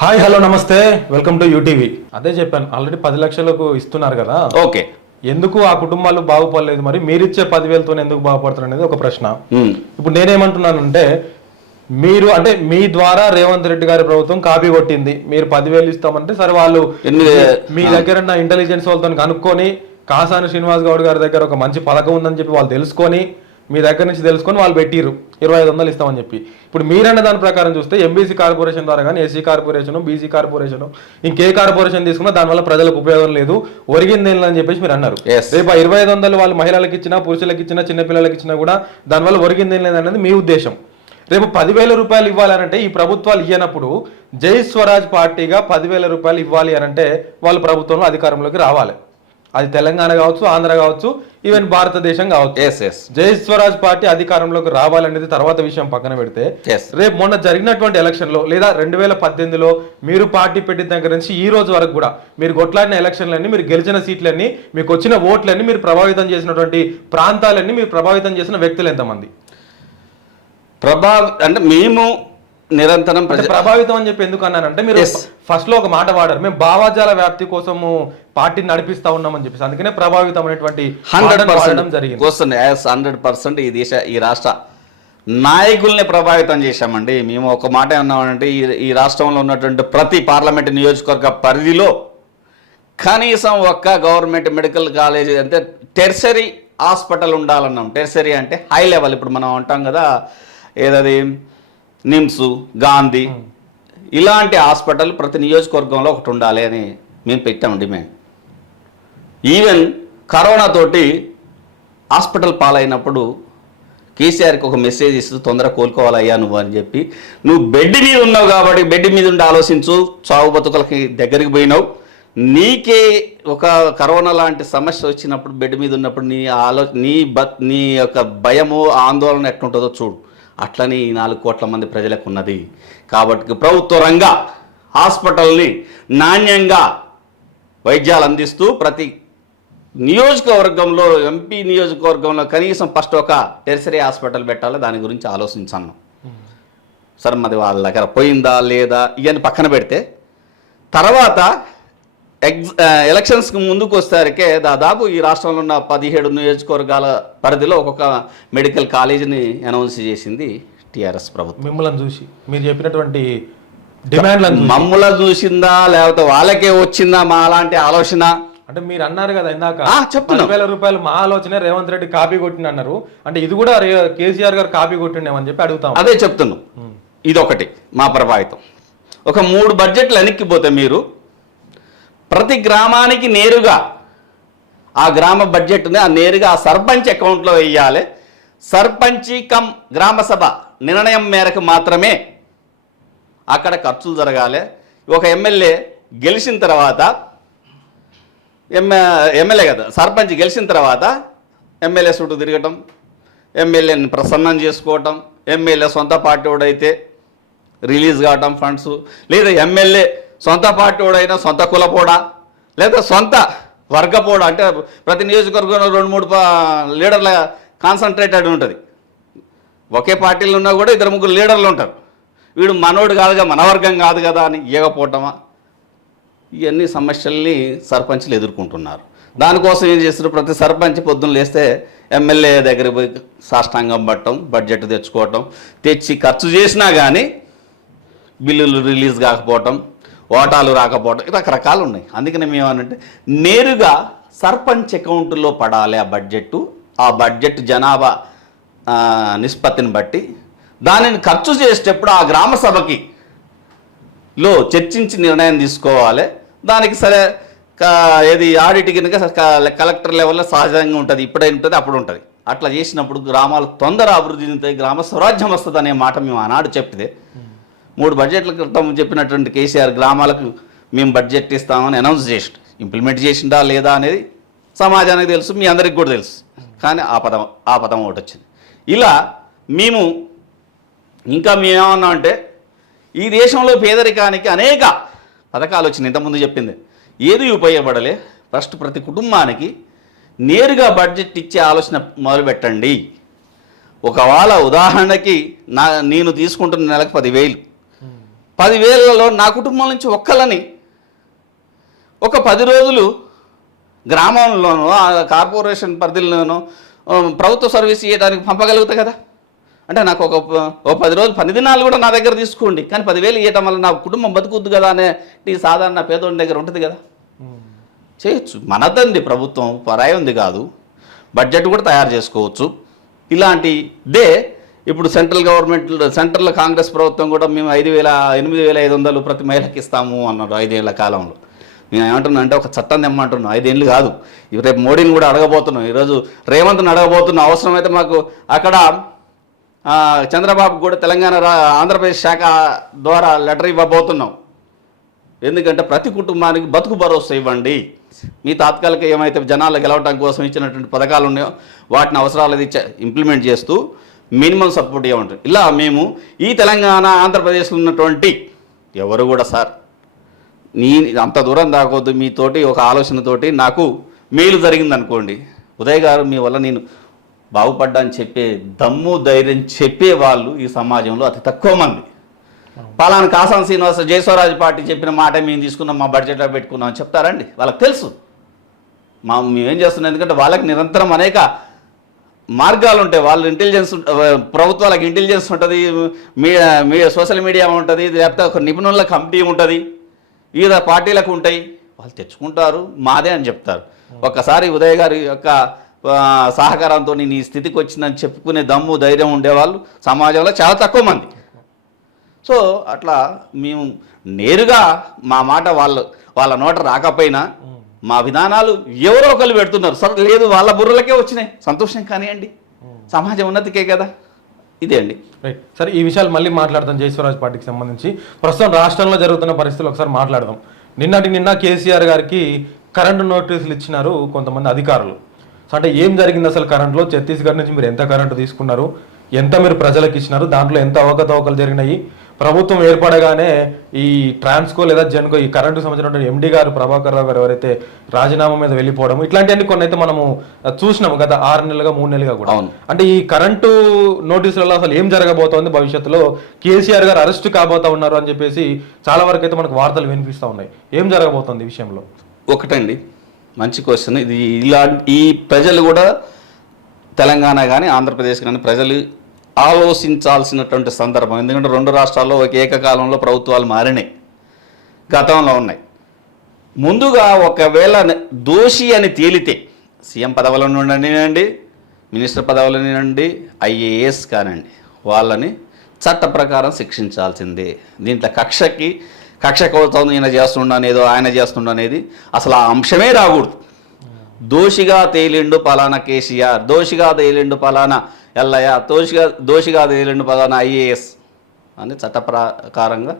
Hi hello నమస్తే welcome to UTV. అదే చెప్పాను, ఆల్రెడీ 10 లక్షలకు ఇస్తున్నారు కదా. ఓకే, ఎందుకు ఆ కుటుంబాలు బాగుపడలేదు, మరి మీరిచ్చే 10,000తో ఎందుకు బాగుపడుతున్నారు అనేది ఒక ప్రశ్న. ఇప్పుడు నేనేమంటున్నానంటే, మీరు అంటే మీ ద్వారా రేవంత్ రెడ్డి గారి ప్రభుత్వం కాపీ కొట్టింది. మీరు 10,000 ఇస్తామంటే సరే, వాళ్ళు మీ దగ్గర ఉన్న ఇంటెలిజెన్స్ వాళ్ళతో కనుక్కొని కాసాని శ్రీనివాస్ గౌడ్ గారి దగ్గర ఒక మంచి పథకం ఉందని చెప్పి వాళ్ళు తెలుసుకొని, మీ దగ్గర నుంచి తెలుసుకొని వాళ్ళు పెట్టిరు 2,500 ఇస్తామని చెప్పి. ఇప్పుడు మీరన్న దాని ప్రకారం చూస్తే ఎంబీసీ కార్పొరేషన్ ద్వారా కానీ ఎస్సీ కార్పొరేషన్, బీసీ కార్పొరేషన్, ఇంకే కార్పొరేషన్ తీసుకున్నా దానివల్ల ప్రజలకు ఉపయోగం లేదు, ఒరిగింది అని చెప్పేసి మీరు అన్నారు. రేపు 2,500 వాళ్ళు మహిళలకు ఇచ్చినా, పురుషులకు ఇచ్చినా, చిన్నపిల్లలకి ఇచ్చినా కూడా దానివల్ల ఒరిగింది లేదనేది మీ ఉద్దేశం. రేపు 10,000 రూపాయలు ఇవ్వాలనంటే ఈ ప్రభుత్వాలు ఇవ్వనప్పుడు జై స్వరాజ్ పార్టీగా 10,000 రూపాయలు ఇవ్వాలి అనంటే వాళ్ళు ప్రభుత్వంలో అధికారంలోకి రావాలి. అది తెలంగాణ కావచ్చు, ఆంధ్ర కావచ్చు, ఈవెన్ భారతదేశం కావచ్చు. జై స్వరాజ్ పార్టీ అధికారంలోకి రావాలనేది తర్వాత విషయం పక్కన పెడితే, రేపు మొన్న జరిగినటువంటి ఎలక్షన్ లో లేదా 2018లో మీరు పార్టీ పెట్టిన దగ్గర నుంచి ఈ రోజు వరకు కూడా మీరు కొట్లాడిన ఎలక్షన్లన్నీ, మీరు గెలిచిన సీట్లన్నీ, మీకు వచ్చిన ఓట్లన్నీ, మీరు ప్రభావితం చేసినటువంటి ప్రాంతాలన్నీ, మీరు ప్రభావితం చేసిన వ్యక్తులు ఎంతమంది? అంటే మేము నిరంతరం ప్రభావితం అని చెప్పి ఎందుకు అన్నానంటే, మీరు ఫస్ట్ లో ఒక మాట వాడారు, మేము భావజాల వ్యాప్తి కోసము పార్టీని నడిపిస్తా ఉన్నామని చెప్పేసి, అందుకనే ప్రభావితం అనేటువంటి 100% జరిగింది. 100% ఈ రాష్ట్ర నాయకుల్ని ప్రభావితం చేశామండి. మేము ఒక మాట ఏమన్నామంటే, ఈ రాష్ట్రంలో ఉన్నటువంటి ప్రతి పార్లమెంట్ నియోజకవర్గ పరిధిలో కనీసం ఒక్క గవర్నమెంట్ మెడికల్ కాలేజ్ అంటే టెర్సరీ హాస్పిటల్ ఉండాలన్నాం. టెర్సరీ అంటే హై లెవెల్. ఇప్పుడు మనం అంటాం కదా, ఏదది నిమ్స్, గాంధీ, ఇలాంటి హాస్పిటల్ ప్రతి నియోజకవర్గంలో ఒకటి ఉండాలి అని మేము పెట్టాం డిమాండ్. ఈవెన్ కరోనా తోటి హాస్పిటల్ పాలైనప్పుడు కేసీఆర్కి ఒక మెసేజ్ ఇస్తూ తొందరగా కోలుకోవాలయ్యా నువ్వు అని చెప్పి, నువ్వు బెడ్ మీద ఉన్నావు కాబట్టి బెడ్ మీద ఉండి ఆలోచించు, చావు బతుకులకి దగ్గరికి పోయినావు, నీకే ఒక కరోనా లాంటి సమస్య వచ్చినప్పుడు బెడ్ మీద ఉన్నప్పుడు నీ యొక్క భయము, ఆందోళన ఎట్లుంటుందో చూడు. అట్లని 4 కోట్ల మంది ప్రజలకు ఉన్నది. కాబట్టి ప్రభుత్వ రంగ హాస్పిటల్ని నాణ్యంగా వైద్యాలు అందిస్తూ ప్రతి నియోజకవర్గంలో, ఎంపీ నియోజకవర్గంలో కనీసం ఫస్ట్ ఒక టెర్సరీ హాస్పిటల్ పెట్టాలి. దాని గురించి ఆలోచించాను. సరే, మరి వాళ్ళ దగ్గర పోయిందా లేదా ఇవన్నీ పక్కన పెడితే, తర్వాత ఎలక్షన్స్కి ముందుకు వచ్చేసరికి దాదాపు ఈ రాష్ట్రంలో ఉన్న 17 నియోజకవర్గాల పరిధిలో ఒక్కొక్క మెడికల్ కాలేజీని అనౌన్స్ చేసింది టీఆర్ఎస్ ప్రభుత్వం. మిమ్మల్ని చూసి మీరు చెప్పినటువంటి డిమాండ్లను మమ్మల్ని చూసిందా లేకపోతే వాళ్ళకే వచ్చిందా మా అలాంటి ఆలోచన? అంటే మీరు అన్నారు కదా ఇందాక 10,000 రూపాయలు మా ఆలోచన రేవంత్ రెడ్డి కాపీ కొట్టింది అన్నారు. అంటే ఇది కూడా కేసీఆర్ గారు కాపీ కొట్టిండేమని చెప్పి అడుగుతాం. అదే చెప్తున్నాం. ఇదొకటి మా ప్రభావితం. ఒక 3 బడ్జెట్లు వెనక్కిపోతే మీరు ప్రతి గ్రామానికి నేరుగా ఆ గ్రామ బడ్జెట్ని నేరుగా ఆ సర్పంచ్ అకౌంట్లో వేయాలి. సర్పంచి కమ్ గ్రామ సభ నిర్ణయం మేరకు మాత్రమే అక్కడ ఖర్చులు జరగాలి. ఒక ఎమ్మెల్యే గెలిచిన తర్వాత, ఎమ్మెల్యే కదా సర్పంచ్ గెలిచిన తర్వాత ఎమ్మెల్యే చుట్టూ తిరగటం, ఎమ్మెల్యేని ప్రసన్నం చేసుకోవటం, ఎమ్మెల్యే సొంత పార్టీ వాడైతే రిలీజ్ కావటం ఫండ్స్, లేదా ఎమ్మెల్యే సొంత పార్టీ వాడైనా సొంత కులపోడా లేదా సొంత వర్గపోడా, అంటే ప్రతి నియోజకవర్గంలో 2-3 లీడర్ల కాన్సన్ట్రేటెడ్ ఉంటుంది. ఒకే పార్టీలో ఉన్నా కూడా 2-3 లీడర్లు ఉంటారు. వీడు మనోడు కాదుగా, మన వర్గం కాదు కదా అని ఇవ్వకపోవటమా, ఇవన్నీ సమస్యల్ని సర్పంచ్లు ఎదుర్కొంటున్నారు. దానికోసం ఏం చేస్తారు, ప్రతి సర్పంచ్ పొద్దున్న లేస్తే ఎమ్మెల్యే దగ్గర పోయి సాష్టాంగం పట్టడం, బడ్జెట్ తెచ్చుకోవటం, తెచ్చి ఖర్చు చేసినా కానీ బిల్లులు రిలీజ్ కాకపోవటం, ఓటాలు రాకపోవడం, రకరకాలు ఉన్నాయి. అందుకని మేమేమనంటే, నేరుగా సర్పంచ్ అకౌంట్లో పడాలి ఆ బడ్జెట్. ఆ బడ్జెట్ జనాభా నిష్పత్తిని బట్టి దానిని ఖర్చు చేసేటప్పుడు ఆ గ్రామ సభకి చర్చించి నిర్ణయం తీసుకోవాలి. దానికి సరే ఏది ఆడిట్ కనుక కలెక్టర్ లెవెల్లో సహజంగా ఉంటుంది, ఇప్పుడే ఉంటుంది, అప్పుడు ఉంటుంది. అట్లా చేసినప్పుడు గ్రామాలు తొందర అభివృద్ధి చెందుతాయి, గ్రామ స్వరాజ్యం వస్తుంది అనే మాట మేము ఆనాడు చెప్తే, 3 బడ్జెట్ల క్రితం చెప్పినటువంటి కేసీఆర్ గ్రామాలకు మేము బడ్జెట్ ఇస్తామని అనౌన్స్ చేసి ఇంప్లిమెంట్ చేసిందా లేదా అనేది సమాజానికి తెలుసు, మీ అందరికి కూడా తెలుసు. కానీ ఆ పదం ఒకటి వచ్చింది. ఇలా ఇంకా మేమేమన్నా అంటే, ఈ దేశంలో పేదరికానికి అనేక పథకాలు వచ్చినాయి. ఇంతకుముందు చెప్పింది ఏది ఉపయోగపడలే. ఫస్ట్ ప్రతి కుటుంబానికి నేరుగా బడ్జెట్ ఇచ్చే ఆలోచన మొదలుపెట్టండి. ఒకవేళ ఉదాహరణకి నేను తీసుకుంటున్న నెలకు 10,000, 10,000లలో నా కుటుంబం నుంచి ఒక్కళ్ళని ఒక 10 రోజులు గ్రామంలోనూ కార్పొరేషన్ పరిధిలోనూ ప్రభుత్వ సర్వీస్ ఇవ్వడానికి పంపగలుగుతా కదా. అంటే నాకు ఒక 10 రోజులు 10 దినాలు కూడా నా దగ్గర తీసుకోండి, కానీ 10,000 ఇవ్వటం వల్ల నా కుటుంబం బతుకుద్దు కదా అనే ఈ సాధారణ పేదోడి దగ్గర ఉంటుంది కదా. చేయొచ్చు, మనదండి ప్రభుత్వం, పరాయి ఉంది కాదు. బడ్జెట్ కూడా తయారు చేసుకోవచ్చు. ఇలాంటిదే ఇప్పుడు సెంట్రల్ కాంగ్రెస్ ప్రభుత్వం కూడా మేము 8,500 ప్రతి మహిళకి ఇస్తాము అన్నారు 5 ఏళ్ల కాలంలో. నేను ఏమంటున్నా అంటే ఒక చట్టం తెమ్మంటున్నాం, 5 ఏళ్ళు కాదు. రేపు మోడీని కూడా అడగబోతున్నాం, ఈరోజు రేవంత్ని అడగబోతున్నాం. అవసరమైతే మాకు అక్కడ చంద్రబాబు కూడా తెలంగాణ ఆంధ్రప్రదేశ్ శాఖ ద్వారా లెటర్ ఇవ్వబోతున్నాం. ఎందుకంటే ప్రతి కుటుంబానికి బతుకు భరోసా ఇవ్వండి. మీ తాత్కాలిక ఏమైతే జనాలు గెలవడం కోసం ఇచ్చినటువంటి పథకాలు ఉన్నాయో వాటిని అవసరాలు ఇంప్లిమెంట్ చేస్తూ మినిమం సపోర్ట్ ఇవ్వమంటారు. ఇలా మేము ఈ తెలంగాణ ఆంధ్రప్రదేశ్లో ఉన్నటువంటి ఎవరు కూడా సార్ అంత దూరం దాకొద్దు, మీతోటి ఒక ఆలోచనతోటి నాకు మేలు జరిగిందనుకోండి, ఉదయ్ గారు మీ వల్ల నేను బాగుపడ్డా అని చెప్పే దమ్ము ధైర్యం చెప్పే వాళ్ళు ఈ సమాజంలో అతి తక్కువ మంది. పలానా కాసాని శ్రీనివాస జయస్వరాజ్ పార్టీ చెప్పిన మాట మేము తీసుకున్నాం, మా బడ్జెట్లో పెట్టుకున్నాం అని చెప్తారండి. వాళ్ళకి తెలుసు మేమేం చేస్తున్నాం. ఎందుకంటే వాళ్ళకి నిరంతరం అనేక మార్గాలు ఉంటాయి. వాళ్ళు ఇంటెలిజెన్స్, ప్రభుత్వాలకు ఇంటెలిజెన్స్ ఉంటుంది, సోషల్ మీడియా ఉంటుంది, లేకపోతే ఒక నిపుణుల కమిటీ ఉంటుంది, వివిధ పార్టీలకు ఉంటాయి. వాళ్ళు తెచ్చుకుంటారు, మాదే అని చెప్తారు. ఒక్కసారి ఉదయ్ గారి యొక్క సహకారంతో నేను ఈ స్థితికి వచ్చిందని చెప్పుకునే దమ్ము ధైర్యం ఉండేవాళ్ళు సమాజంలో చాలా తక్కువ మంది. సో అట్లా మేము నేరుగా మా మాట వాళ్ళ నోట రాకపోయినా మా విధానాలు ఎవరో ఒకరు పెడుతున్నారు. సరే లేదు, వాళ్ళ బుర్రలకే వచ్చినాయి, సంతోషం కానివ్వండి, సమాజం ఉన్నతికే కదా. ఇదే అండి. రైట్. సరే, ఈ విషయాలు మళ్ళీ మాట్లాడదాం. జయస్వరాజ్ పార్టీకి సంబంధించి ప్రస్తుతం రాష్ట్రంలో జరుగుతున్న పరిస్థితులు ఒకసారి మాట్లాడదాం. నిన్న కేసీఆర్ గారికి కరెంటు నోటీసులు ఇచ్చినారు కొంతమంది అధికారులు. సో అంటే ఏం జరిగింది అసలు కరెంట్లో? ఛత్తీస్గఢ్ నుంచి మీరు ఎంత కరెంటు తీసుకున్నారు, ఎంత మీరు ప్రజలకు ఇచ్చినారు, దాంట్లో ఎంత అవకతవకలు జరిగినాయి? ప్రభుత్వం ఏర్పడగానే ఈ ట్రాన్స్కో లేదా జెన్కో ఈ కరెంటు సంబంధించిన ఎండీ గారు ప్రభాకర్ రావు గారు ఎవరైతే రాజీనామా మీద వెళ్ళిపోవడం, ఇట్లాంటివన్నీ కొన్ని అయితే మనము చూసినాము గత 6 నెలలుగా 3 నెలలుగా కూడా. అంటే ఈ కరెంటు నోటీసులలో అసలు ఏం జరగబోతోంది, భవిష్యత్తులో కేసీఆర్ గారు అరెస్ట్ కాబోతా ఉన్నారు అని చెప్పేసి చాలా వరకు అయితే మనకు వార్తలు వినిపిస్తూ ఉన్నాయి. ఏం జరగబోతోంది ఈ విషయంలో? ఒకటండి, మంచి క్వశ్చన్ ఇది. ఈ ప్రజలు కూడా తెలంగాణ కానీ ఆంధ్రప్రదేశ్ కానీ ప్రజలు ఆలోచించాల్సినటువంటి సందర్భం. ఎందుకంటే 2 రాష్ట్రాల్లో ఒక ఏకకాలంలో ప్రభుత్వాలు మారినాయి, గతంలో ఉన్నాయి. ముందుగా ఒకవేళ దోషి అని తేలితే సీఎం పదవుల నుండి, మినిస్టర్ పదవుల నుండి, IAS కానండి, వాళ్ళని చట్ట ప్రకారం శిక్షించాల్సిందే. దీంట్లో కక్ష కోసం ఈయన చేస్తుండనేదో ఆయన చేస్తుండనేది అసలు ఆ అంశమే రాకూడదు. దోషిగా తేలిండు పలానా కేసీఆర్, దోషిగా తేలిండు పలానా ఎల్లయ్య, దోషిగా తేలిండు పలానా IAS అని చట్ట ప్రకారంగా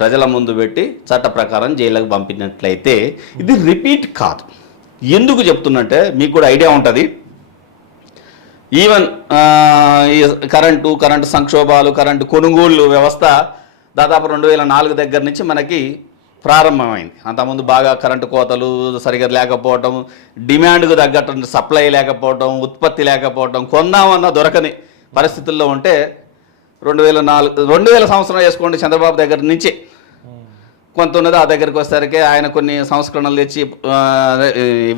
ప్రజల ముందు పెట్టి చట్ట ప్రకారం జైలుకు పంపినట్లయితే ఇది రిపీట్ కాదు. ఎందుకు చెప్తున్నట్టే మీకు కూడా ఐడియా ఉంటుంది. ఈవెన్ ఈ కరెంటు సంక్షోభాలు, కరెంటు కొనుగోలు వ్యవస్థ దాదాపు 2004 దగ్గర నుంచి మనకి ప్రారంభమైంది. అంతకుముందు బాగా కరెంటు కోతలు సరిగ్గా లేకపోవటం, డిమాండ్కు తగ్గట్టు సప్లై లేకపోవటం, ఉత్పత్తి లేకపోవటం, కొందామన్నా దొరకని పరిస్థితుల్లో ఉంటే 2000 సంవత్సరం వేసుకోండి, చంద్రబాబు దగ్గర నుంచి కొంత ఉన్నది. ఆ దగ్గరికి వచ్చేసరికి ఆయన కొన్ని సంస్కరణలు తెచ్చి,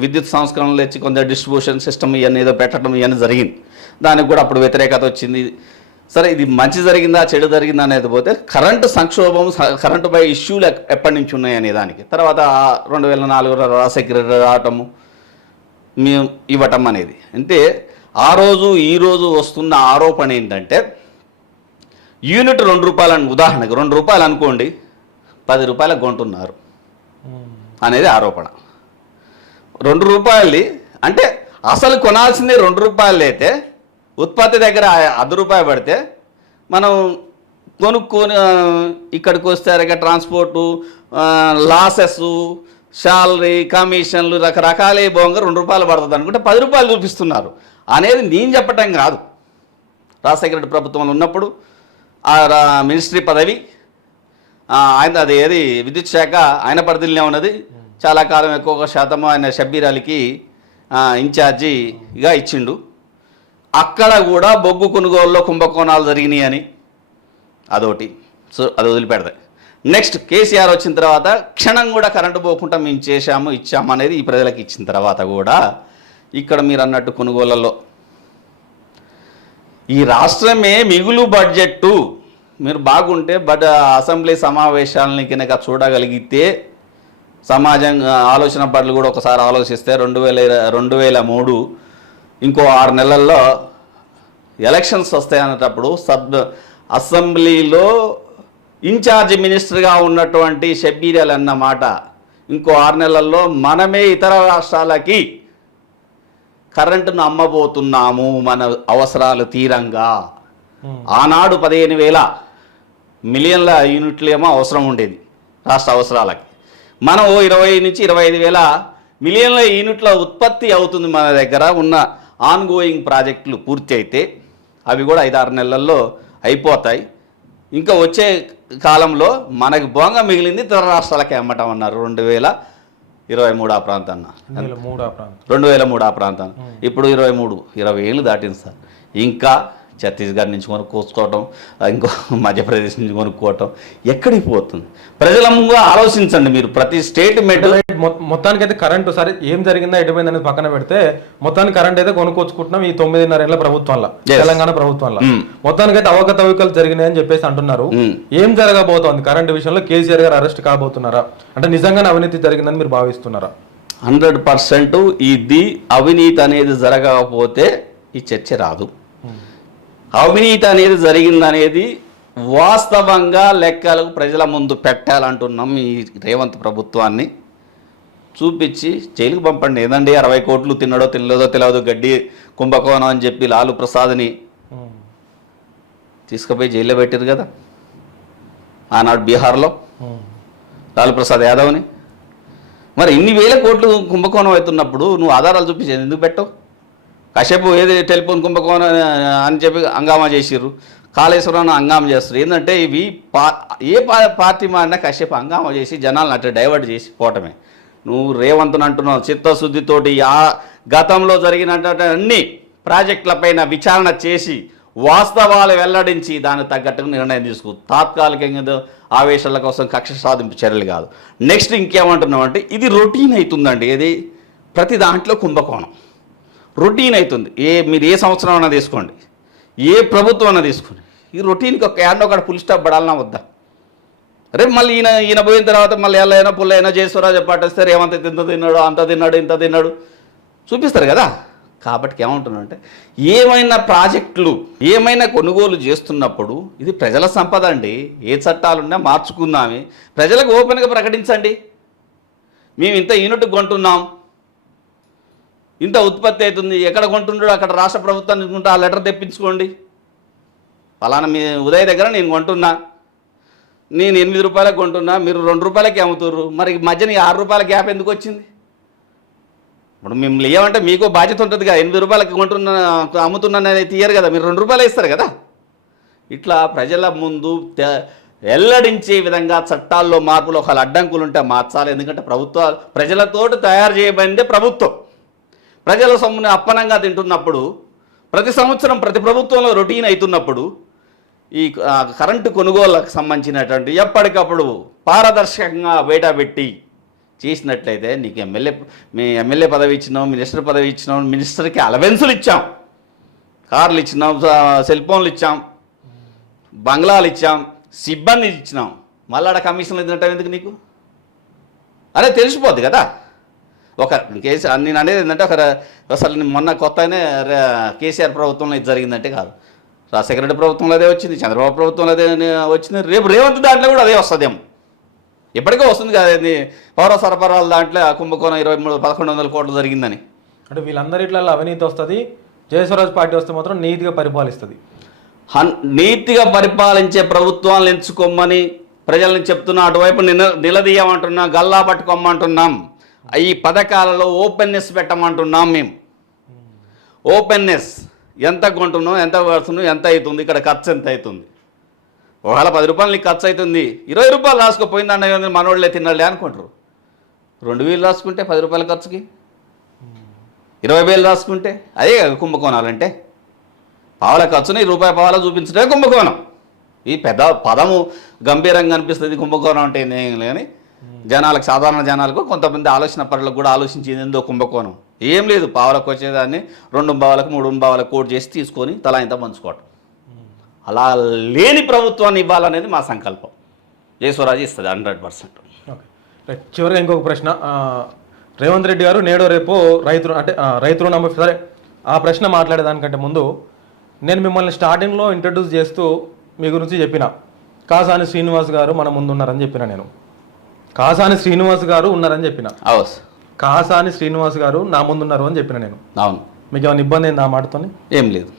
విద్యుత్ సంస్కరణలు తెచ్చి కొంత డిస్ట్రిబ్యూషన్ సిస్టమ్ ఇవన్నీ ఏదో పెట్టడం ఇవన్నీ జరిగింది. దానికి కూడా అప్పుడు వ్యతిరేకత వచ్చింది. సరే, ఇది మంచి జరిగిందా చెడు జరిగిందా అనేది పోతే కరెంటు సంక్షోభం, కరెంటుపై ఇష్యూలు ఎప్పటి నుంచి ఉన్నాయి అనే దానికి తర్వాత 2004 రాజశేఖర రావటము, మేము ఇవ్వటం అనేది. అంటే ఆ రోజు ఈ రోజు వస్తున్న ఆరోపణ ఏంటంటే యూనిట్ 2 రూపాయలు, ఉదాహరణకు 2 రూపాయలు అనుకోండి, 10 రూపాయలకు కొంటున్నారు అనేది ఆరోపణ. 2 రూపాయలు అంటే అసలు కొనాల్సిందే 2 రూపాయలు అయితే ఉత్పత్తి దగ్గర ₹1 పడితే మనం కొనుక్కొని ఇక్కడికి వస్తే ట్రాన్స్పోర్టు, లాసెస్, శాలరీ, కమిషన్లు రకరకాలే పోగా ₹2 పడుతుంది అనుకుంటే ₹10 చూపిస్తున్నారు అనేది నేను చెప్పటం కాదు. రాజశేఖర రెడ్డి ప్రభుత్వంలో ఉన్నప్పుడు ఆ మినిస్ట్రీ పదవి ఆయన అది ఏది విద్యుత్ శాఖ ఆయన పరిధిలోనే ఉన్నది. చాలా కాలం ఎక్కువ శాతం ఆయన షబ్బీర్ అలీకి ఇన్ఛార్జిగా ఇచ్చిండు. అక్కడ కూడా బొగ్గు కొనుగోలులో కుంభకోణాలు జరిగినాయి అని అదొకటి. సో అది వదిలిపెడతాయి. నెక్స్ట్ కేసీఆర్ వచ్చిన తర్వాత క్షణం కూడా కరెంటు పోకుండా మేము చేశాము ఇచ్చాము అనేది ఈ ప్రజలకు ఇచ్చిన తర్వాత కూడా ఇక్కడ మీరు అన్నట్టు కొనుగోళ్లలో ఈ రాష్ట్రమే మిగులు బడ్జెట్టు మీరు బాగుంటే అసెంబ్లీ సమావేశాలని కనుక చూడగలిగితే సమాజం ఆలోచన పట్ల కూడా ఒకసారి ఆలోచిస్తే 2003 ఇంకో 6 నెలల్లో ఎలక్షన్స్ వస్తాయనేటప్పుడు అసెంబ్లీలో ఇన్ఛార్జ్ మినిస్టర్గా ఉన్నటువంటి షబ్బీర్ అలీ అన్నమాట ఇంకో 6 నెలల్లో మనమే ఇతర రాష్ట్రాలకి కరెంటును అమ్మబోతున్నాము మన అవసరాలు తీరంగా. ఆనాడు 15,000 మిలియన్ల యూనిట్లు ఏమో అవసరం ఉండేది రాష్ట్ర అవసరాలకి. మనం 20 నుంచి 25,000 మిలియన్ల యూనిట్ల ఉత్పత్తి అవుతుంది మన దగ్గర ఉన్న ఆన్గోయింగ్ ప్రాజెక్టులు పూర్తి అయితే. అవి కూడా 5-6 నెలల్లో అయిపోతాయి. ఇంకా వచ్చే కాలంలో మనకు బోంగ మిగిలింది ఇతర రాష్ట్రాలకి అమ్మటమన్నారు 2023 ఆ ప్రాంతాన్న 2003 ఆ ప్రాంతాన్ని. ఇప్పుడు 20 ఏళ్ళు దాటింది సార్. ఇంకా ఛత్తీస్గఢ్ నుంచి కొనుక్కోవటం, ఇంకో మధ్యప్రదేశ్ నుంచి కొనుక్కోవటం ఎక్కడికి పోతుంది? ప్రజలంగా ఆలోచించండి మీరు. ప్రతి స్టేట్ మొత్తానికి అయితే కరెంటు సరే ఏం జరిగిందా ఎటుపోయింది అనేది పక్కన పెడితే మొత్తానికి కరెంట్ అయితే కొనుక్కొచ్చుకుంటున్నాం ఈ 9.5 ఏళ్ల ప్రభుత్వంలో, తెలంగాణ ప్రభుత్వంలో. మొత్తానికి అయితే అవకతవకలు జరిగినాయని చెప్పేసి అంటున్నారు. ఏం జరగబోతోంది కరెంటు విషయంలో? కేసీఆర్ గారు అరెస్ట్ కాబోతున్నారా? అంటే నిజంగానే అవినీతి జరిగిందని మీరు భావిస్తున్నారా? 100% ఇది అవినీతి అనేది జరగకపోతే ఈ చర్చ రాదు. అవినీతి అనేది జరిగిందనేది వాస్తవంగా లెక్కలకు ప్రజల ముందు పెట్టాలంటున్నాం. ఈ రేవంత్ ప్రభుత్వాన్ని చూపించి జైలుకు పంపండి. ఏదండి 60 కోట్లు తిన్నాడో తినలేదో తెలియదు గడ్డి కుంభకోణం అని చెప్పి లాలు ప్రసాద్ని తీసుకుపోయి జైల్లో పెట్టారు కదా ఆనాడు బీహార్లో లాలు ప్రసాద్ యాదవ్ని. మరి ఇన్ని వేల కోట్లు కుంభకోణం అవుతున్నప్పుడు నువ్వు ఆధారాలు చూపించి ఎందుకు పెట్టవు? కాసేపు ఏది టెలిఫోన్ కుంభకోణం అని చెప్పి హంగామా చేసిర్రు, కాళేశ్వరం హంగామా చేస్తారు. ఏంటంటే ఇవి ఏ పార్టీ మారినా కాసేపు హంగామా చేసి జనాలను అట్లా డైవర్ట్ చేసి పోవటమే. నువ్వు రేవంత్ని అంటున్నావు చిత్తశుద్ధితోటి గతంలో జరిగినటువంటి అన్ని ప్రాజెక్టులపైన విచారణ చేసి వాస్తవాలు వెల్లడించి దానికి తగ్గట్టుగా నిర్ణయం తీసుకో. తాత్కాలికంగా ఆవేశాల కోసం కక్ష సాధింపు చర్యలు కాదు. నెక్స్ట్ ఇంకేమంటున్నావు అంటే ఇది రొటీన్ అవుతుందండి. ఇది ప్రతి దాంట్లో కుంభకోణం రొటీన్ అవుతుంది. మీరు ఏ సంవత్సరం అయినా తీసుకోండి, ఏ ప్రభుత్వం అయినా తీసుకోండి, ఈ రొటీన్కి ఒక ఒకటి ఫుల్ స్టాప్ పడాలన్నా వద్దా? రేపు మళ్ళీ ఈయన పోయిన తర్వాత మళ్ళీ ఎల్లైనా పుల్లైనా జయస్వరాజు పాటిస్తే రేవంత్ ఇంత తిన్నాడు అంత తిన్నాడు ఇంత తిన్నాడు చూపిస్తారు కదా. కాబట్టి ఏమంటున్నా అంటే ఏమైనా ప్రాజెక్టులు ఏమైనా కొనుగోలు చేస్తున్నప్పుడు ఇది ప్రజల సంపద అండి. ఏ చట్టాలున్నా మార్చుకుందామే, ప్రజలకు ఓపెన్గా ప్రకటించండి. మేము ఇంత యూనిట్ కొంటున్నాం, ఇంత ఉత్పత్తి అవుతుంది, ఎక్కడ కొంటున్నాడో అక్కడ రాష్ట్ర ప్రభుత్వాన్ని కొంటే ఆ లెటర్ తెప్పించుకోండి. ఫలానా మీ ఉదయ్ దగ్గర నేను కొంటున్నా, నేను 8 రూపాయలకు కొంటున్నా, మీరు 2 రూపాయలకి అమ్ముతుర్రు, మరి మధ్యన 6 రూపాయల గ్యాప్ ఎందుకు వచ్చింది? ఇప్పుడు మిమ్మల్ని ఏమంటే మీకు బాధ్యత ఉంటుంది కదా, 8 రూపాయలకి అమ్ముతున్నానని తీయరు కదా, మీరు 2 రూపాయలు ఇస్తారు కదా. ఇట్లా ప్రజల ముందు వెల్లడించే విధంగా చట్టాల్లో మార్పులు ఒకవేళ అడ్డంకులు ఉంటే మార్చాలి. ఎందుకంటే ప్రభుత్వాలు ప్రజలతోటి తయారు చేయబడిందే ప్రభుత్వం. ప్రజల సొమ్ముని అప్పనంగా తింటున్నప్పుడు ప్రతి సంవత్సరం ప్రతి ప్రభుత్వంలో రొటీన్ అవుతున్నప్పుడు ఈ కరెంటు కొనుగోళ్లకు సంబంధించినటువంటి ఎప్పటికప్పుడు పారదర్శకంగా బయటపెట్టి చేసినట్లయితే నీకు ఎమ్మెల్యే పదవి ఇచ్చినాం, మినిస్టర్ పదవి ఇచ్చినాం, మినిస్టర్కి అలవెన్సులు ఇచ్చాం, కార్లు ఇచ్చినాం, సెల్ ఫోన్లు ఇచ్చాం, బంగ్లాలు ఇచ్చాం, సిబ్బంది ఇచ్చినాం, మళ్ళీ ఆడ కమిషన్లు ఇచ్చినట్టు ఎందుకు నీకు? అదే తెలిసిపోద్ది కదా. ఒక కేసు నేను అనేది ఏంటంటే అసలు మొన్న కొత్తనే కేసీఆర్ ప్రభుత్వంలో ఇది జరిగిందంటే కాదు, రాజశేఖర రెడ్డి ప్రభుత్వంలో అదే వచ్చింది, చంద్రబాబు ప్రభుత్వంలో అదే వచ్చింది, రేపు రేవంత్ దాంట్లో కూడా అదే వస్తుందేమో. ఎప్పటికో వస్తుంది కదా అది పౌర సరఫరాల దాంట్లో కుంభకోణం 1,100 కోట్లు జరిగిందని. అంటే వీళ్ళందరి ఇట్లా అవినీతి వస్తుంది, జయస్వరాజ్ పార్టీ వస్తే మాత్రం నీతిగా పరిపాలిస్తుంది. నీతిగా పరిపాలించే ప్రభుత్వాలను ఎంచుకోమని ప్రజలను చెప్తున్నా, అటువైపు నిలదీయమంటున్నాం, గల్లా పట్టుకోమంటున్నాం. ఈ పథకాలలో ఓపెన్నెస్ పెట్టమంటున్నాం మేము. ఓపెన్నెస్ ఎంత కొంటున్నాం, ఎంత పడుతున్నాం, ఎంత అవుతుంది, ఇక్కడ ఖర్చు ఎంత అవుతుంది. ఒకవేళ 10 రూపాయలు నీకు ఖర్చు అవుతుంది, 20 రూపాయలు రాసుకుపోయిందంటే మనోళ్ళే తిన్నాళ్ళే అనుకుంటారు. 2,000 రాసుకుంటే 10 రూపాయల ఖర్చుకి 20,000 రాసుకుంటే అదే కుంభకోణాలంటే. పావుల ఖర్చుని రూపాయి పావులా చూపించడమే కుంభకోణం. ఈ పెద్ద పదము గంభీరంగా అనిపిస్తుంది కుంభకోణం అంటే ఏం లేని జనాలకు, సాధారణ జనాలకు, కొంతమంది ఆలోచన పరులకు కూడా ఆలోచించింది ఏందో కుంభకోణం ఏం లేదు. పావులకు వచ్చేదాన్ని 2 బావులకు 3 బావులకు కోట్ చేసి తీసుకొని తలా ఇంత పంచుకోవటం. అలా లేని ప్రభుత్వాన్ని ఇవ్వాలనేది మా సంకల్పం. జయస్వరాజ్ ఇస్తుంది 100%. Okay right. చివరిగా ఇంకొక ప్రశ్న, రేవంత్ రెడ్డి గారు నేడో రేపో రైతు రుణమాఫీ, సరే ఆ ప్రశ్న మాట్లాడేదానికంటే ముందు నేను మిమ్మల్ని స్టార్టింగ్లో ఇంట్రడ్యూస్ చేస్తూ మీ గురించి చెప్పిన కాసాని శ్రీనివాస్ గారు మన ముందు ఉన్నారని చెప్పిన. నేను కాసాని శ్రీనివాస్ గారు ఉన్నారని చెప్పిన. కాసాని శ్రీనివాస్ గారు నా ముందు ఉన్నారు అని చెప్పిన నేను. అవును. మీకు ఏమైనా ఇబ్బంది అయింది ఆ మాటతో? ఏం లేదు.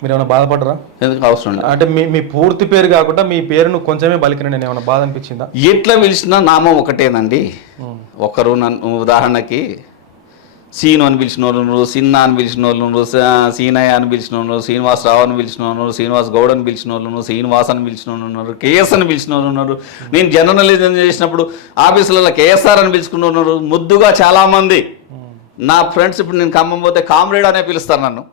మీరు ఏమైనా బాధపడరా? ఎందుకు అవసరం లేదు. అంటే మీ పూర్తి పేరు కాకుండా మీ పేరును కొంచెమే బలికిన నేను ఏమైనా బాధ అనిపించిందా? ఎట్లా పిలిచినా నామం ఒకటేనండి. ఒకరు నన్ను ఉదాహరణకి సీను అని పిలిచిన వాళ్ళు, సిన్న అని పిలిచిన వాళ్ళు, సీనయ్య అని పిలిచిన వాళ్ళు, శ్రీనివాసరావు అని పిలిచిన వాళ్ళు, శ్రీనివాస్ గౌడ్ అని పిలిచిన వాళ్ళు, శ్రీనివాస్ అని పిలిచిన వాళ్ళు ఉన్నారు, కేఎస్ అని పిలిచిన వాళ్ళు ఉన్నారు. నేను జర్నలిజం చేసినప్పుడు ఆఫీసులలో కేఎస్ఆర్ అని పిలుచుకున్న ఉన్నారు. ముద్దుగా చాలామంది నా ఫ్రెండ్స్ ఇప్పుడు నేను ఖమ్మం పోతే కామ్రేడ్ అనే పిలుస్తారు నన్ను.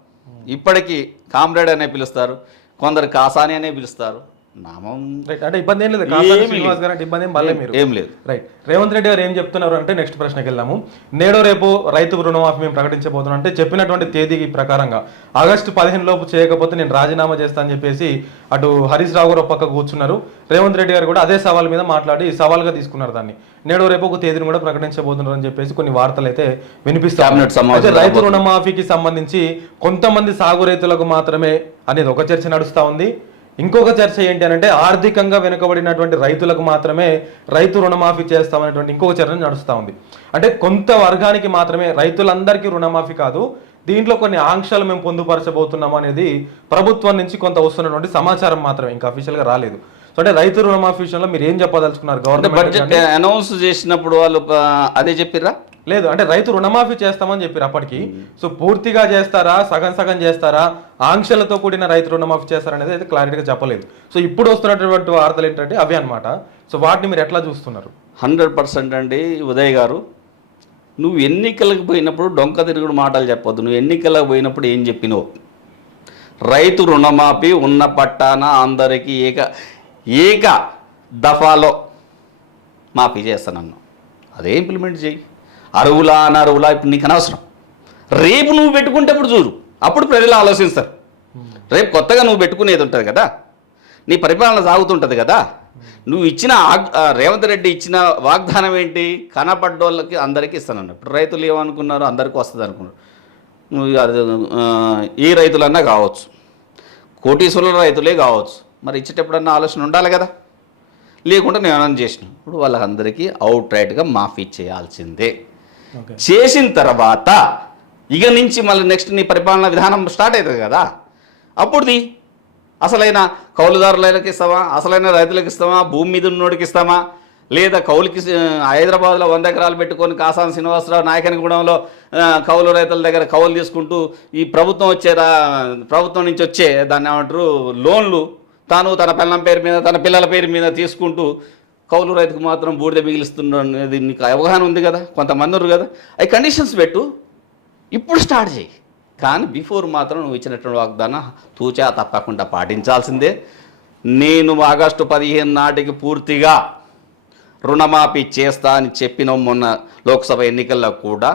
ఇప్పటికీ కామ్రేడ్ అనే పిలుస్తారు, కొందరు కాసాని అనే పిలుస్తారు. నామం అంటే ఇబ్బంది ఏం లేదు. కాసాని శ్రీనివాస్ గారు అంటే ఇబ్బంది ఏం పడలేదు మీరు? ఏం లేదు. రైట్. రేవంత్ రెడ్డి గారు ఏం చెప్తున్నారు అంటే నెక్స్ట్ ప్రశ్నకి వెళ్దాము. నేడో రేపు రైతు రుణమాఫీ మేము ప్రకటించబోతున్నాం అంటే చెప్పినటువంటి తేదీకి ప్రకారంగా ఆగస్టు 15 లోపు చేయకపోతే నేను రాజీనామా చేస్తా అని చెప్పేసి అటు హరీష్ రావు గారు పక్క కూర్చున్నారు. రేవంత్ రెడ్డి గారు కూడా అదే సవాల్ మీద మాట్లాడి సవాల్గా తీసుకున్నారు దాన్ని. నేడో రేపు ఒక తేదీని కూడా ప్రకటించబోతున్నారు అని చెప్పేసి కొన్ని వార్తలు అయితే వినిపిస్తాయి. రైతు రుణమాఫీకి సంబంధించి కొంతమంది సాగు రైతులకు మాత్రమే అనేది ఒక చర్చ నడుస్తూ ఉంది. ఇంకొక చర్చ ఏంటి అని అంటే ఆర్థికంగా వెనుకబడినటువంటి రైతులకు మాత్రమే రైతు రుణమాఫీ చేస్తామనేటువంటి ఇంకొక చర్చ నడుస్తూ ఉంది. అంటే కొంత వర్గానికి మాత్రమే, రైతులందరికీ రుణమాఫీ కాదు, దీంట్లో కొన్ని ఆంక్షలు మేము పొందుపరచబోతున్నాము అనేది ప్రభుత్వం నుంచి కొంత వస్తున్నటువంటి సమాచారం మాత్రమే, ఇంకా అఫీషియల్గా రాలేదు. సో అంటే రైతు రుణమాఫీ విషయంలో మీరు ఏం చెప్పదలుచుకున్నారు? గవర్నమెంట్ అనౌన్స్ చేసినప్పుడు వాళ్ళు అదే చెప్పిర్రా? లేదు, అంటే రైతు రుణమాఫీ చేస్తామని చెప్పారు అప్పటికి. సో పూర్తిగా చేస్తారా, సగం సగం చేస్తారా, ఆంక్షలతో కూడిన రైతు రుణమాఫీ చేస్తారనేది అయితే క్లారిటీగా చెప్పలేదు. సో ఇప్పుడు వస్తున్నటువంటి వార్తలు ఏంటంటే అవే అనమాట. సో వాటిని మీరు ఎట్లా చూస్తున్నారు? 100% అండి. ఉదయ్ గారు, నువ్వు ఎన్నికలకు పోయినప్పుడు డొంక తిరుగుడు మాటలు చెప్పొద్దు. నువ్వు ఎన్నికలకు పోయినప్పుడు ఏం చెప్పినావు? రైతు రుణమాఫీ ఉన్న పట్టాన అందరికీ ఏక దఫాలో మాఫీ చేస్తానన్ను. అదే ఇంప్లిమెంట్ చేయి. అరువులా అనరువులా ఇప్పుడు నీకు అనవసరం. రేపు నువ్వు పెట్టుకుంటే ఇప్పుడు చూడు, అప్పుడు ప్రజలు ఆలోచిస్తారు. రేపు కొత్తగా నువ్వు పెట్టుకునేది ఉంటుంది కదా, నీ పరిపాలన సాగుతుంటుంది కదా. నువ్వు ఇచ్చిన రేవంత్ రెడ్డి ఇచ్చిన వాగ్దానం ఏంటి? కనపడ్డోళ్ళకి అందరికీ ఇస్తానన్న. ఇప్పుడు రైతులు ఏమనుకున్నారు? అందరికీ వస్తుంది అనుకున్నారు. ఏ రైతులన్నా కావచ్చు, కోటీశ్వరుల రైతులే కావచ్చు, మరి ఇచ్చేటప్పుడన్నా ఆలోచన ఉండాలి కదా. లేకుండా నేను అనౌన్స్ చేసిన ఇప్పుడు వాళ్ళందరికీ అవుట్ రైట్గా మాఫీ చేయాల్సిందే. చేసిన తర్వాత ఇక నుంచి మళ్ళీ నెక్స్ట్ నీ పరిపాలన విధానం స్టార్ట్ అవుతుంది కదా. అప్పుడుది అసలైన కౌలుదారులకు ఇస్తామా, అసలైన రైతులకు ఇస్తామా, భూమి మీద ఉన్నోడికి ఇస్తామా, లేదా కౌలుకి హైదరాబాద్లో 100 ఎకరాలు పెట్టుకొని కాసాని శ్రీనివాసరావు నాయకనగూడెంలో కౌలు రైతుల దగ్గర కౌలు తీసుకుంటూ ఈ ప్రభుత్వం నుంచి వచ్చే దాన్ని ఏమంటారు లోన్లు తాను తన పిల్లల పేరు మీద, తన పిల్లల పేరు మీద తీసుకుంటూ కౌలు రైతుకు మాత్రం బూడిద మిగిలిస్తున్నారు అనేది నీకు అవగాహన ఉంది కదా. కొంతమంది ఉన్నారు కదా. అవి కండిషన్స్ పెట్టు, ఇప్పుడు స్టార్ట్ చేయి. కానీ బిఫోర్ మాత్రం నువ్వు ఇచ్చినటువంటి వాగ్దానం తూచా తప్పకుండా పాటించాల్సిందే. నేను ఆగస్టు 15 నాటికి పూర్తిగా రుణమాఫీ చేస్తా అని చెప్పిన మొన్న లోక్సభ ఎన్నికల్లో కూడా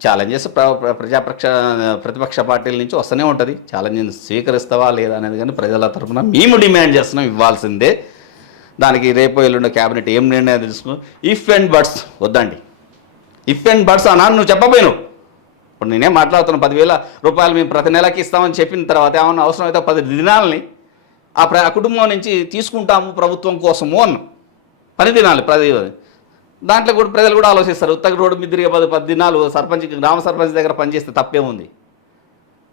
ఛాలెంజెస్ ప్రతిపక్ష పార్టీల నుంచి వస్తూనే ఉంటుంది. ఛాలెంజ్ని స్వీకరిస్తావా లేదా అనేది కానీ ప్రజల తరఫున మేము డిమాండ్ చేస్తున్నాం, ఇవ్వాల్సిందే. దానికి రేపు ఎల్లుండి క్యాబినెట్ ఏం నిర్ణయం తీసుకుని ఇఫ్ అండ్ బట్స్ వద్దండి. ఇఫ్ అండ్ బట్స్ అన్నాను నువ్వు చెప్పబోయిను. ఇప్పుడు నేనేం మాట్లాడుతున్నాను, 10,000 రూపాయలు మేము ప్రతి నెలకి ఇస్తామని చెప్పిన తర్వాత ఏమన్నా అవసరం అయితే 10 దినాలని ఆ కుటుంబం నుంచి తీసుకుంటాము ప్రభుత్వం కోసము అన్నాం. 10 దినాలు దాంట్లో కూడా ప్రజలు కూడా ఆలోచిస్తారు. ఉత్తగ రోడ్డు మీద తిరిగే 10 దినాలు గ్రామ సర్పంచ్ దగ్గర పనిచేస్తే తప్పేముంది,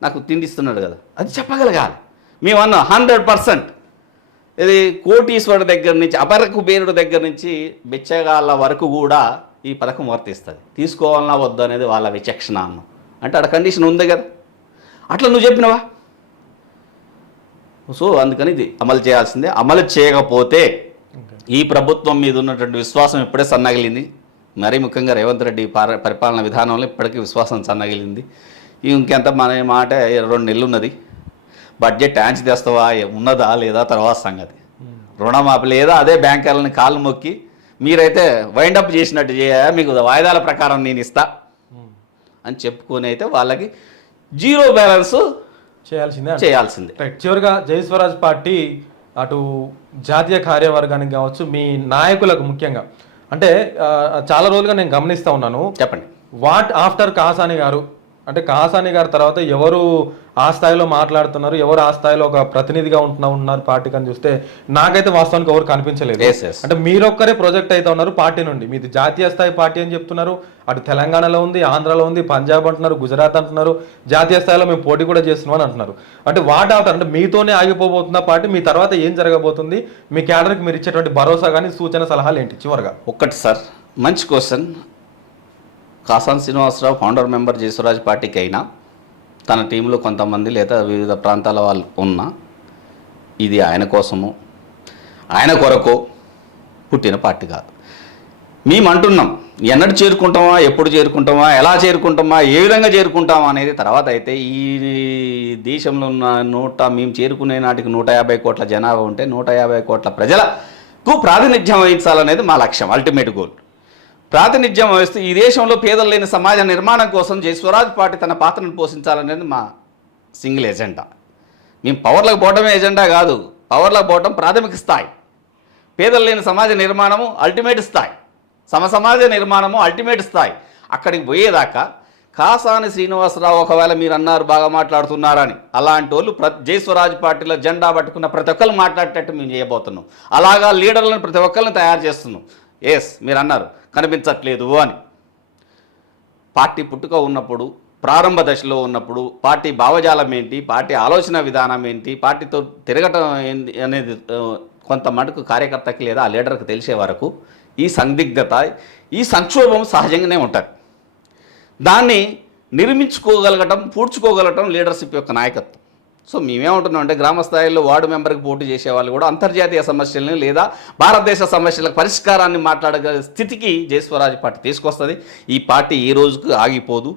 నాకు తిండిస్తున్నాడు కదా, అది చెప్పగలగాలి. మేమన్నా 100% ఇది కోటీశ్వరుడు దగ్గర నుంచి అపరకు బేరుడు దగ్గర నుంచి బిచ్చగాళ్ళ వరకు కూడా ఈ పథకం వర్తిస్తుంది. తీసుకోవాలన్నా వద్దు అనేది వాళ్ళ విచక్షణ అన్న. అంటే అక్కడ కండిషన్ ఉంది కదా, అట్లా నువ్వు చెప్పినవా? సో అందుకని ఇది అమలు చేయాల్సిందే. అమలు చేయకపోతే ఈ ప్రభుత్వం మీద ఉన్నటువంటి విశ్వాసం ఇప్పుడే సన్నగిలింది. మరీ ముఖ్యంగా రేవంత్ రెడ్డి పరిపాలన విధానంలో ఇప్పటికీ విశ్వాసం సన్నగిలింది. ఇంకెంత మన మాట 2 నెలలు ఉన్నది. బడ్జెట్ యాంచ్ తెస్తావా ఉన్నదా లేదా తర్వాత సంగతి, రుణమాఫీ లేదా అదే బ్యాంకర్లని కాళ్ళు మొక్కి మీరైతే వైండప్ చేసినట్టు మీకు వాయిదాల ప్రకారం నేను ఇస్తా అని చెప్పుకొని అయితే వాళ్ళకి జీరో బ్యాలెన్స్ చేయాల్సిందే. రైట్. చివరిగా జై స్వరాజ్ పార్టీ అటు జాతీయ కార్యవర్గానికి కావచ్చు, మీ నాయకులకు ముఖ్యంగా అంటే చాలా రోజులుగా నేను గమనిస్తూ ఉన్నాను. చెప్పండి. వాట్ ఆఫ్టర్ కాసాని గారు అంటే కాసాని గారి తర్వాత ఎవరు ఆ స్థాయిలో మాట్లాడుతున్నారు, ఎవరు ఆ స్థాయిలో ఒక ప్రతినిధిగా ఉన్నారు పార్టీకి అని చూస్తే నాకైతే వాస్తవానికి ఎవరు కనిపించలేదు. అంటే మీరొక్కరే ప్రొజెక్ట్ అయితే ఉన్నారు పార్టీ నుండి. మీది జాతీయ స్థాయి పార్టీ అని చెప్తున్నారు. అటు తెలంగాణలో ఉంది, ఆంధ్రాలో ఉంది, పంజాబ్ అంటున్నారు, గుజరాత్ అంటున్నారు, జాతీయ స్థాయిలో మేము పోటీ కూడా చేస్తున్నాం అని అంటున్నారు. అంటే వాట్ ఆఫ్టర్ అంటే మీతోనే ఆగిపోబోతున్న పార్టీ, మీ తర్వాత ఏం జరగబోతుంది, మీ క్యాడర్కి మీరు ఇచ్చేటువంటి భరోసా కానీ సూచన సలహాలు ఏంటి? చివరిగా ఒక్కటి సార్, మంచి question. Kasani Srinivasarao founder member Jai Swaraj పార్టీకి అయినా తన టీంలో కొంతమంది లేదా వివిధ ప్రాంతాల వాళ్ళు ఉన్నా ఇది ఆయన కోసము ఆయన కొరకు పుట్టిన పార్టీ కాదు. మేము అంటున్నాం ఎన్నడూ చేరుకుంటామా, ఎప్పుడు చేరుకుంటామా, ఎలా చేరుకుంటామా, ఏ విధంగా చేరుకుంటామా అనేది తర్వాత అయితే ఈ దేశంలో ఉన్న మేము చేరుకునే నాటికి 150 కోట్ల జనాభా ఉంటే 150 కోట్ల ప్రజలకు ప్రాతినిధ్యం వహించాలనేది మా లక్ష్యం, అల్టిమేట్ గోల్. ప్రాతినిధ్యం వహిస్తూ ఈ దేశంలో పేదలు లేని సమాజ నిర్మాణం కోసం జై స్వరాజ్ పార్టీ తన పాత్రను పోషించాలనేది మా సింగిల్ ఎజెండా. మేము పవర్లకు పోవడమే ఎజెండా కాదు, పవర్లకు పోవడం ప్రాథమిక స్థాయి, పేదలు లేని సమాజ నిర్మాణము అల్టిమేట్ స్థాయి, సమాజ నిర్మాణము అల్టిమేట్ స్థాయి. అక్కడికి పోయేదాకా కాసాని శ్రీనివాసరావు ఒకవేళ మీరు అన్నారు బాగా మాట్లాడుతున్నారని, అలాంటి వాళ్ళు జై స్వరాజ్ పార్టీలో జెండా పట్టుకున్న ప్రతి ఒక్కరు మాట్లాడేటట్టు మేము చేయబోతున్నాం. అలాగా లీడర్లను ప్రతి ఒక్కరిని తయారు చేస్తున్నాం. ఎస్, మీరు అన్నారు కనిపించట్లేదు అని. పార్టీ పుట్టుక ఉన్నప్పుడు, ప్రారంభ దశలో ఉన్నప్పుడు పార్టీ భావజాలం ఏంటి, పార్టీ ఆలోచన విధానం ఏంటి, పార్టీతో తిరగటం ఏంటి అనేది కొంత మటుకు కార్యకర్తకి లేదా ఆ లీడర్కి తెలిసే వరకు ఈ సందిగ్ధత, ఈ సంక్షోభం సహజంగానే ఉంటుంది. దాన్ని నిర్మించుకోగలగటం, పూడ్చుకోగలగటం లీడర్షిప్ యొక్క నాయకత్వం. సో మేమేమంటున్నాం అంటే గ్రామ స్థాయిలో వార్డు మెంబర్కి పోటీ చేసే వాళ్ళు కూడా అంతర్జాతీయ సమస్యలను లేదా భారతదేశ సమస్యలకు పరిష్కారాన్ని మాట్లాడగల స్థితికి జై స్వరాజ్ పార్టీ తీసుకొస్తుంది. ఈ పార్టీ ఈ రోజుకు ఆగిపోదు.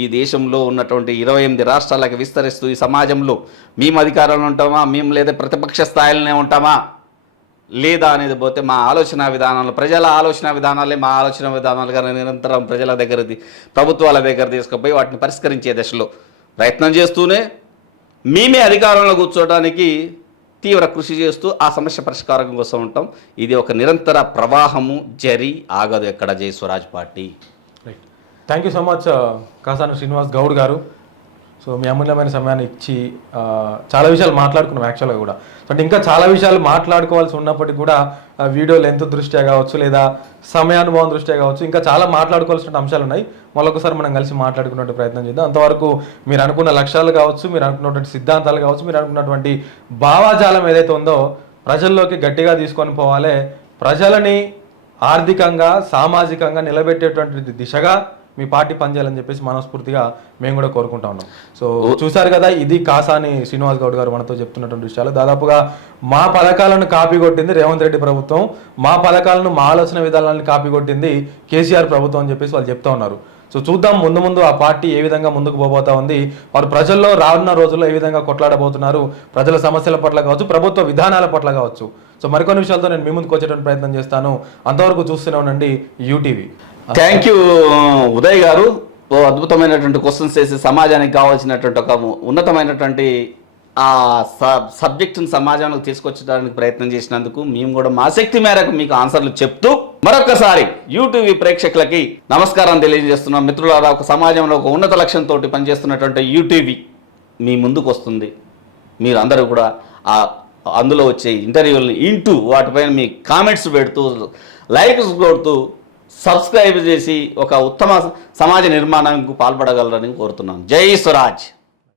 ఈ దేశంలో ఉన్నటువంటి 28 రాష్ట్రాలకు విస్తరిస్తూ ఈ సమాజంలో మేము అధికారంలో ఉంటామా, మేము లేదా ప్రతిపక్ష స్థాయిలోనే ఉంటామా లేదా అనేది పోతే మా ఆలోచన విధానాలు, ప్రజల ఆలోచన విధానాలే మా ఆలోచన విధానాలుగా నిరంతరం ప్రజల దగ్గరది, ప్రభుత్వాల దగ్గర తీసుకుపోయి వాటిని పరిష్కరించే దశలో ప్రయత్నం చేస్తూనే మేమే అధికారంలో కూర్చోవడానికి తీవ్ర కృషి చేస్తూ ఆ సమస్య పరిష్కారం కోసం ఉంటాం. ఇది ఒక నిరంతర ప్రవాహము, జరి ఆగదు ఎక్కడ జై Swaraj party. Right. Thank you so much Kasani Srinivas Goud గారు. సో మీ అమూల్యమైన సమయాన్ని ఇచ్చి చాలా విషయాలు మాట్లాడుకున్నాం యాక్చువల్గా కూడా. అంటే ఇంకా చాలా విషయాలు మాట్లాడుకోవాల్సి ఉన్నప్పటికీ కూడా వీడియో లెంత్ దృష్ట్యా కావచ్చు లేదా సమయానుభవం దృష్ట్యా కావచ్చు ఇంకా చాలా మాట్లాడుకోవాల్సిన అంశాలు ఉన్నాయి. మరొకసారి మనం కలిసి మాట్లాడుకునే ప్రయత్నం చేద్దాం. అంతవరకు మీరు అనుకున్న లక్ష్యాలు కావచ్చు, మీరు అనుకున్నటువంటి సిద్ధాంతాలు కావచ్చు, మీరు అనుకున్నటువంటి భావాజాలం ఏదైతే ఉందో ప్రజల్లోకి గట్టిగా తీసుకొని పోవాలి. ప్రజలని ఆర్థికంగా, సామాజికంగా నిలబెట్టేటువంటి దిశగా మీ పార్టీ పనిచేయాలని చెప్పేసి మనస్ఫూర్తిగా మేము కూడా కోరుకుంటా ఉన్నాం. సో చూసారు కదా, ఇది కాసాని శ్రీనివాస్ గౌడ్ గారు మనతో చెప్తున్నటువంటి విషయాలు. దాదాపుగా మా పథకాలను కాపీ కొట్టింది రేవంత్ రెడ్డి ప్రభుత్వం, మా పథకాలను, మా ఆలోచన విధానాలను కాపీ కొట్టింది కేసీఆర్ ప్రభుత్వం అని చెప్పేసి వాళ్ళు చెప్తా ఉన్నారు. సో చూద్దాం ముందు ముందు ఆ పార్టీ ఏ విధంగా ముందుకు పోబోతా ఉంది, వారు ప్రజల్లో రానున్న రోజుల్లో ఏ విధంగా కొట్లాడబోతున్నారు, ప్రజల సమస్యల పట్ల కావచ్చు, ప్రభుత్వ విధానాల పట్ల కావచ్చు. సో మరికొన్ని విషయాలతో నేను మీ ముందుకు వచ్చేటువంటి ప్రయత్నం చేస్తాను. అంతవరకు చూస్తూనే ఉండండి యూటీవీ. థ్యాంక్ యూ ఉదయ్ గారు. ఓ అద్భుతమైనటువంటి క్వశ్చన్స్ చేసి సమాజానికి కావాల్సినటువంటి ఒక ఉన్నతమైనటువంటి ఆ సబ్జెక్టును సమాజంలోకి తీసుకొచ్చడానికి ప్రయత్నం చేసినందుకు మేము కూడా మా శక్తి మేరకు మీకు ఆన్సర్లు చెప్తూ మరొకసారి యూటీవీ ప్రేక్షకులకి నమస్కారం తెలియజేస్తున్నాం. మిత్రులారా, ఒక సమాజంలో ఒక ఉన్నత లక్ష్యంతో పనిచేస్తున్నటువంటి యూటీవీ మీ ముందుకు వస్తుంది. మీరు అందరూ కూడా అందులో వచ్చే ఇంటర్వ్యూలను ఇంటూ వాటిపైన మీ కామెంట్స్ పెడుతూ, లైక్స్ కొడుతూ, సబ్స్క్రైబ్ చేసి ఒక ఉత్తమ సమాజ నిర్మాణానికి పాల్పడగలరని కోరుతున్నాను. జై స్వరాజ్.